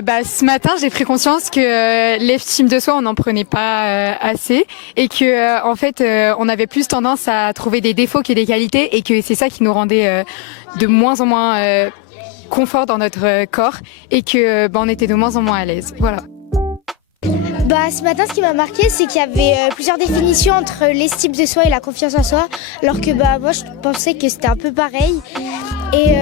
Ce matin, j'ai pris conscience que l'estime de soi, on n'en prenait pas assez et que en fait, on avait plus tendance à trouver des défauts que des qualités et que c'est ça qui nous rendait de moins en moins confort dans notre corps et que on était de moins en moins à l'aise. Voilà. Ce matin, ce qui m'a marqué, c'est qu'il y avait plusieurs définitions entre l'estime de soi et la confiance en soi, alors que moi, je pensais que c'était un peu pareil. Et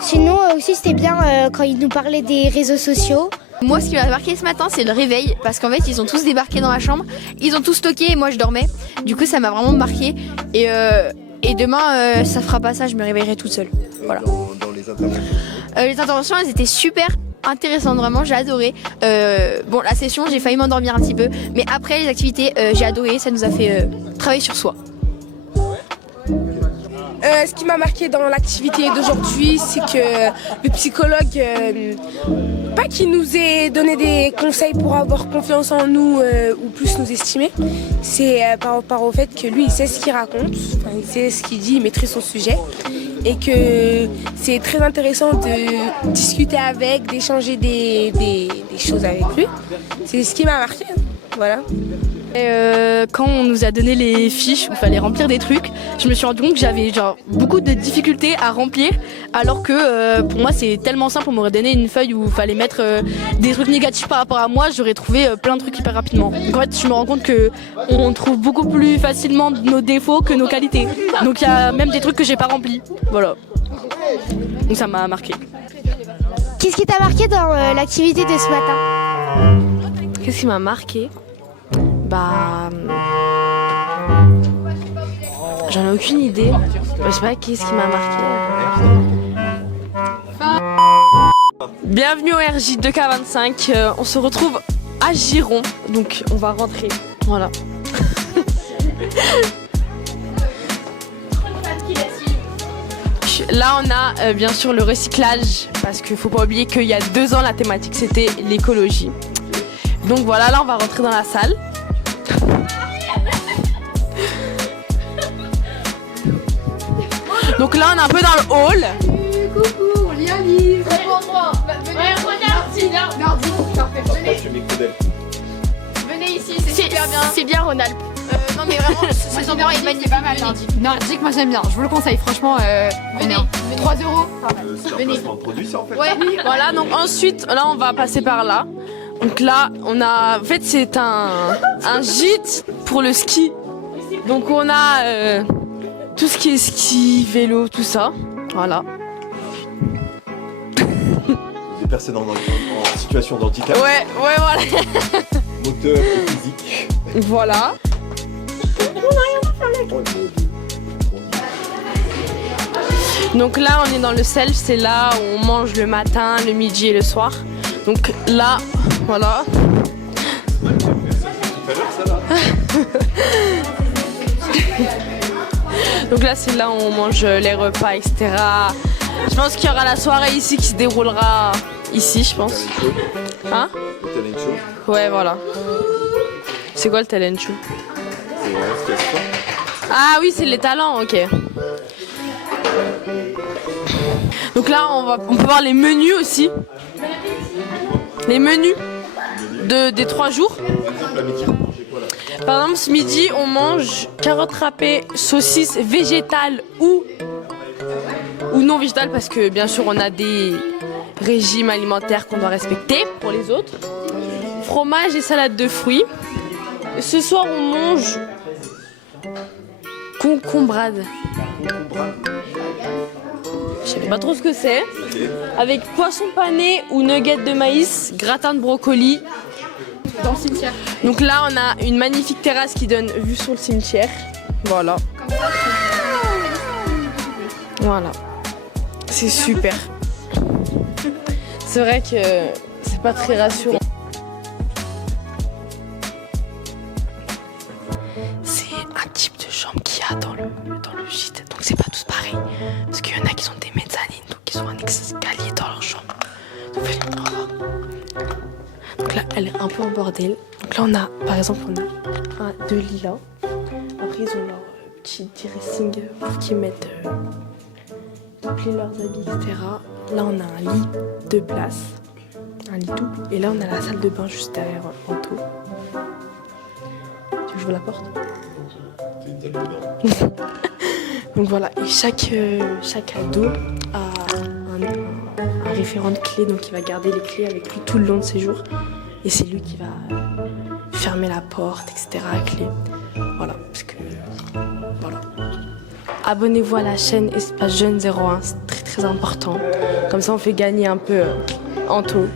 sinon aussi, c'était bien quand ils nous parlaient des réseaux sociaux. Moi, ce qui m'a marqué ce matin, c'est le réveil, parce qu'en fait, ils ont tous débarqué dans la chambre, ils ont tous toqué et moi, je dormais. Du coup, ça m'a vraiment marqué. Et demain, ça fera pas ça, je me réveillerai toute seule. Voilà. Dans les interventions les interventions, elles étaient super intéressantes, vraiment, j'ai adoré. La session, j'ai failli m'endormir un petit peu, mais après les activités, j'ai adoré, ça nous a fait travailler sur soi. Ce qui m'a marqué dans l'activité d'aujourd'hui, c'est que le psychologue, pas qu'il nous ait donné des conseils pour avoir confiance en nous ou plus nous estimer, c'est par rapport au fait que lui, il sait ce qu'il raconte, il sait ce qu'il dit, il maîtrise son sujet. Et que c'est très intéressant de discuter avec, d'échanger des choses avec lui. C'est ce qui m'a marqué, voilà. Quand on nous a donné les fiches où il fallait remplir des trucs, je me suis rendu compte que j'avais beaucoup de difficultés à remplir, alors que pour moi c'est tellement simple. On m'aurait donné une feuille où il fallait mettre des trucs négatifs par rapport à moi, j'aurais trouvé plein de trucs hyper rapidement. Donc en fait je me rends compte qu'on trouve beaucoup plus facilement nos défauts que nos qualités. Donc il y a même des trucs que j'ai pas remplis. Voilà. Donc ça m'a marqué. Qu'est-ce qui t'a marqué dans l'activité de ce matin? Qu'est-ce qui m'a marqué? J'en ai aucune idée. Je sais pas qu'est-ce qui m'a marqué. Bienvenue au RJ 2K25. On se retrouve à Giron. Donc on va rentrer. Voilà. Là on a bien sûr le recyclage. Parce qu'il faut pas oublier qu'il y a 2 ans la thématique c'était l'écologie. Donc voilà, là on va rentrer dans la salle. Donc là on est un peu dans le hall. Coucou, on lit un livre. Venez ici, c'est super bien. C'est bien Ronald. Non mais vraiment, ce endroit est magnifique. Pas mal, Nordique, moi j'aime bien. Je vous le conseille, franchement. Venez. 3 €. c'est un placement de produit, ça en fait. Ouais. Voilà, donc ensuite là on va passer par là. Donc là on a, en fait c'est un gîte pour le ski. Donc on a tout ce qui est ski, vélo, tout ça. Voilà. Des personnes en situation d'handicap, Ouais, voilà. moteur et physique. Voilà. Donc là on est dans le self, c'est là où on mange le matin, le midi et le soir. Donc là, voilà. Tout à l'heure, ça là. Donc là c'est là où on mange les repas, etc. Je pense qu'il y aura la soirée ici qui se déroulera ici, je pense. Hein? Le talent show. Ouais, voilà. C'est quoi le talent show? C'est ce qu'il y a ce soir. Ah oui, c'est les talents, ok. Donc là, on peut voir les menus aussi. Les menus des 3 jours. La midi, on mangeait quoi là? Par exemple, ce midi, on mange carottes râpées, saucisses végétales ou non végétales, parce que bien sûr, on a des régimes alimentaires qu'on doit respecter pour les autres. Fromage et salade de fruits. Ce soir, on mange concombrade. Je sais pas trop ce que c'est. Avec poisson pané ou nuggets de maïs, gratin de brocoli. Dans le cimetière. Donc là, on a une magnifique terrasse qui donne vue sur le cimetière. Voilà. Voilà. C'est super. C'est vrai que c'est pas très rassurant. C'est un type de chambre qu'il y a dans le gîte. Donc c'est pas tous pareil. Parce qu'il y en a qui sont des mezzanines, donc ils ont un escalier dans leur chambre. Donc là, elle est un peu en bordel. Donc là, on a, par exemple, on a 2 lits là. Après, ils ont leur petit dressing pour qu'ils mettent plie leurs habits, etc. Là, on a un lit 2 places. un lit tout. Et là, on a la salle de bain juste derrière Anto. Tu veux que j'ouvre la porte? C'est une table dedans. Donc voilà, et chaque ado a un référent de clé, donc il va garder les clés avec lui tout le long de ses jours. Et c'est lui qui va fermer la porte, etc. à clé. Voilà, parce que... Voilà. Abonnez-vous à la chaîne Espace Jeune 01, c'est très très important. Comme ça on fait gagner un peu Anto.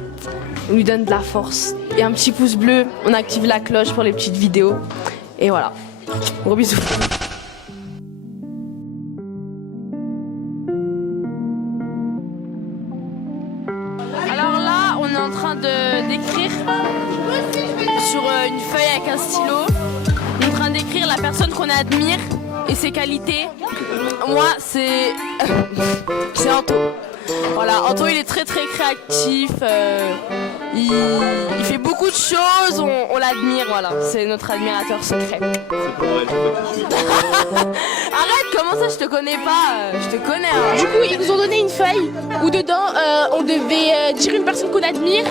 On lui donne de la force. Et un petit pouce bleu, on active la cloche pour les petites vidéos. Et voilà, gros bisous. Alors là, on est en train d'écrire sur une feuille avec un stylo. On est en train d'écrire la personne qu'on admire et ses qualités. Moi, c'est Anto. Voilà, Anto, il est très très créatif. Il fait beaucoup de choses. On l'admire, voilà. C'est notre admirateur secret. C'est pour elle, je sais pas qui je suis. Arrête, comment ça, je te connais pas? Je te connais. Hein. Du coup, ils nous ont donné une feuille où dedans, on devait dire une personne qu'on admire,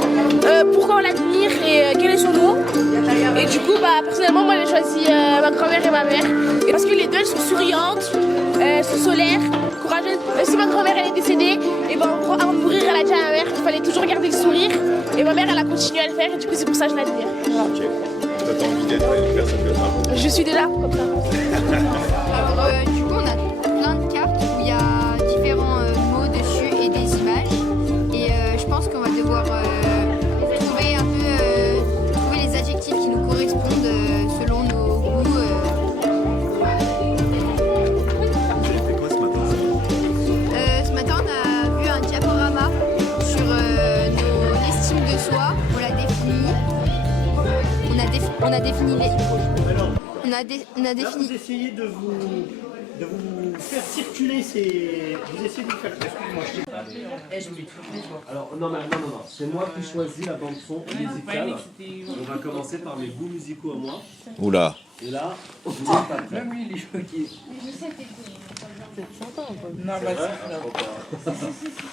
pourquoi on l'admire et quel est son nom. Et du coup, personnellement, moi, j'ai choisi ma grand-mère et ma mère. Et parce que les deux, elles sont souriantes, elles sont solaires, courageuses. Même si ma grand-mère, elle est décédée, et avant de mourir, elle a dit à ma mère qu'il fallait toujours garder le sourire. Et ma mère, elle a continué à le faire. Et du coup, c'est pour ça que je l'admire. Voilà. Ok. T'as envie d'être une personne comme ça? Je suis déjà comme ça. Alors, du coup, on a plein de cartes où il y a différents mots dessus et des images. Et je pense qu'on va devoir trouver un peu trouver les adjectifs qui nous correspondent selon nos goûts. Vous avez fait quoi ce matin? Ce matin, on a vu un diaporama sur l'estime de soi. On l'a défini. On a défini les. On a Là, défini. vous essayez de vous faire circuler ces... Vous essayez de vous faire... Excuse-moi, Alors, non, c'est moi qui choisis la bande-son musicale. On va commencer par mes goûts musicaux à moi. Oula. Et là, on va pas après. Même lui, il est choqué. Non, bah c'est là.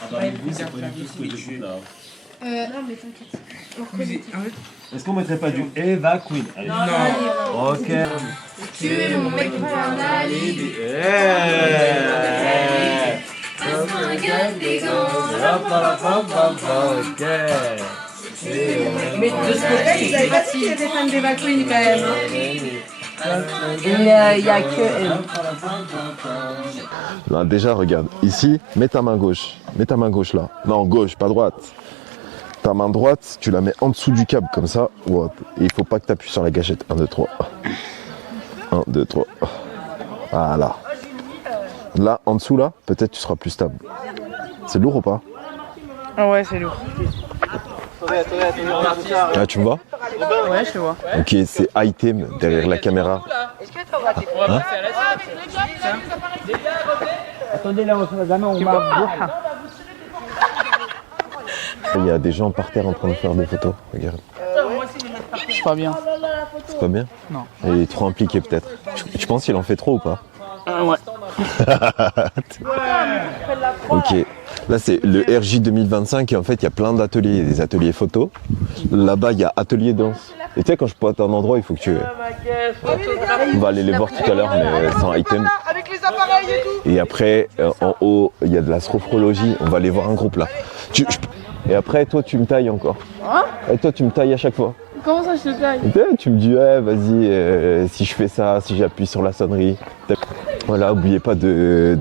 Ah bah, vous, c'est pas du tout ce que je suis là. Non, mais t'inquiète. Est-ce qu'on mettrait pas du Eva Queen? Allez. Non. Ok. Tu es mon mec pour un alibi. Ok. Mais de ce côté, ils n'avaient pas dit qu'il y a des fans d'Eva Queen quand même. Il n'y a que elle. Là, déjà, regarde. Ici, mets ta main gauche. Mets ta main gauche là. Non, gauche, pas droite. Ta main droite, tu la mets en dessous du câble comme ça. Et il faut pas que tu appuies sur la gâchette. 1, 2, 3. 1, 2, 3. Voilà. Là, en dessous, là, peut-être tu seras plus stable. C'est lourd ou pas? Ah ouais, c'est lourd. Là, tu me vois? Ouais, je te vois. Ok, c'est item derrière la caméra. Hein? Attendez là, on m'a. Il y a des gens par terre en train de faire des photos. Regarde. C'est pas bien. C'est pas bien? Non. Il est trop impliqué peut-être. Tu penses qu'il en fait trop ou pas? Ouais. Ok. Là c'est le RJ 2025 et en fait il y a plein d'ateliers, des ateliers photo. Là-bas il y a atelier danse. Et tu sais quand je pointe un endroit il faut que tu... On va aller les voir tout à l'heure mais sans item. Et après en haut il y a de la sophrologie. On va aller voir un groupe là. Et après toi tu me tailles encore. Et toi tu me tailles à chaque fois. Comment ça, je te taille? Tu me dis ouais vas-y si je fais ça, si j'appuie sur la sonnerie. Voilà, n'oubliez pas de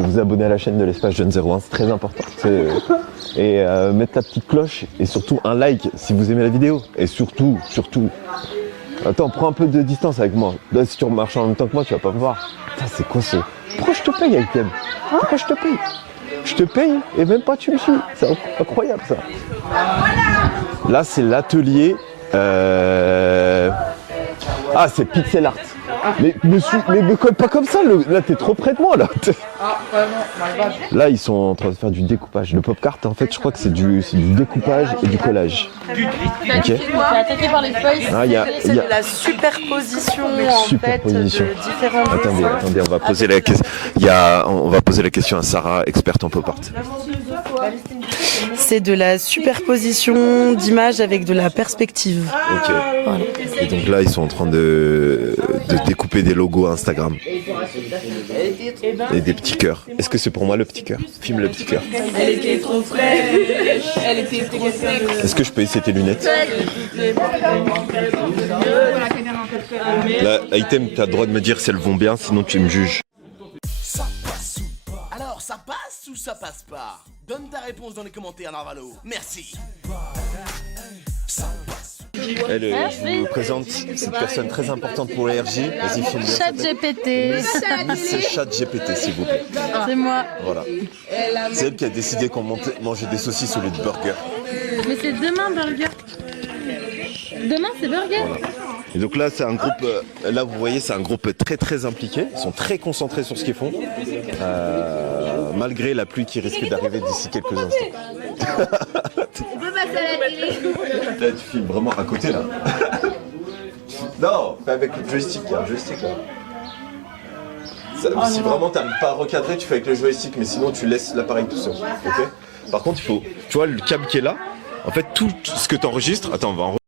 vous abonner à la chaîne de l'Espace Jeune 01, c'est très important. Et mettre la petite cloche et surtout un like si vous aimez la vidéo. Et surtout, attends, prends un peu de distance avec moi. Là, si tu remarches en même temps que moi, tu vas pas me voir. Putain, c'est quoi ce... Pourquoi je te paye, Item? Pourquoi je te paye? Je te paye et même pas tu me suis. C'est incroyable ça. Là, c'est l'atelier... Ah, c'est pixel art. Mais me colle pas comme ça, là t'es trop près de moi là. Ah, vraiment, Là ils sont en train de faire du découpage. Le pop art en fait je crois que c'est du découpage et du collage. Ok. attaqué par les feuilles. Ah, y a de la superposition en fait de différents Attendez, on va poser la question. On va poser la question à Sarah, experte en pop art. C'est de la superposition d'images avec de la perspective. Ok. Voilà. Et donc là, ils sont en train de découper des logos Instagram. Et des petits cœurs. Est-ce que c'est pour moi le petit cœur? Filme le petit cœur. Elle était trop fraîche. Elle était trop fraîche. Est-ce que je peux essayer tes lunettes? Là, Item, t'as le droit de me dire si elles vont bien, sinon tu me juges. Ça passe ou pas? Alors, ça passe ou ça passe pas? Donne ta réponse dans les commentaires, Narvalo. Merci. Elle, je vous présente cette personne très importante pour les RJ. Vas-y, filme bien. ChatGPT. C'est ChatGPT, s'il vous plaît. C'est moi. Voilà. C'est elle qui a décidé qu'on mangeait des saucisses au lieu de burger. Mais c'est demain, burger. Demain, c'est burger. Voilà. Et donc là, c'est un groupe. Là, vous voyez, c'est un groupe très très impliqué. Ils sont très concentrés sur ce qu'ils font, malgré la pluie qui risque d'arriver d'ici quelques instants. On peut passer à la télé. Là, tu filmes vraiment à côté là. Non, fais avec le joystick. Il y a un joystick là. Si vraiment t'arrives pas à recadrer, tu fais avec le joystick, mais sinon tu laisses l'appareil tout seul. Ok. Par contre, il faut. Tu vois le câble qui est là. En fait, tout ce que tu enregistres. Attends, on va enregistrer.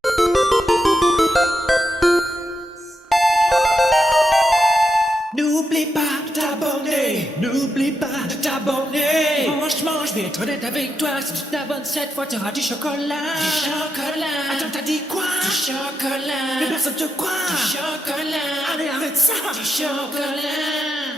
N'oublie pas de t'abonner. N'oublie pas de t'abonner. Franchement, je vais être honnête avec toi. Si tu t'abonnes cette fois, tu auras du chocolat. Du chocolat. Attends, t'as dit quoi? Du chocolat. Mais personne te croit. Du chocolat. Allez, arrête ça. Du chocolat.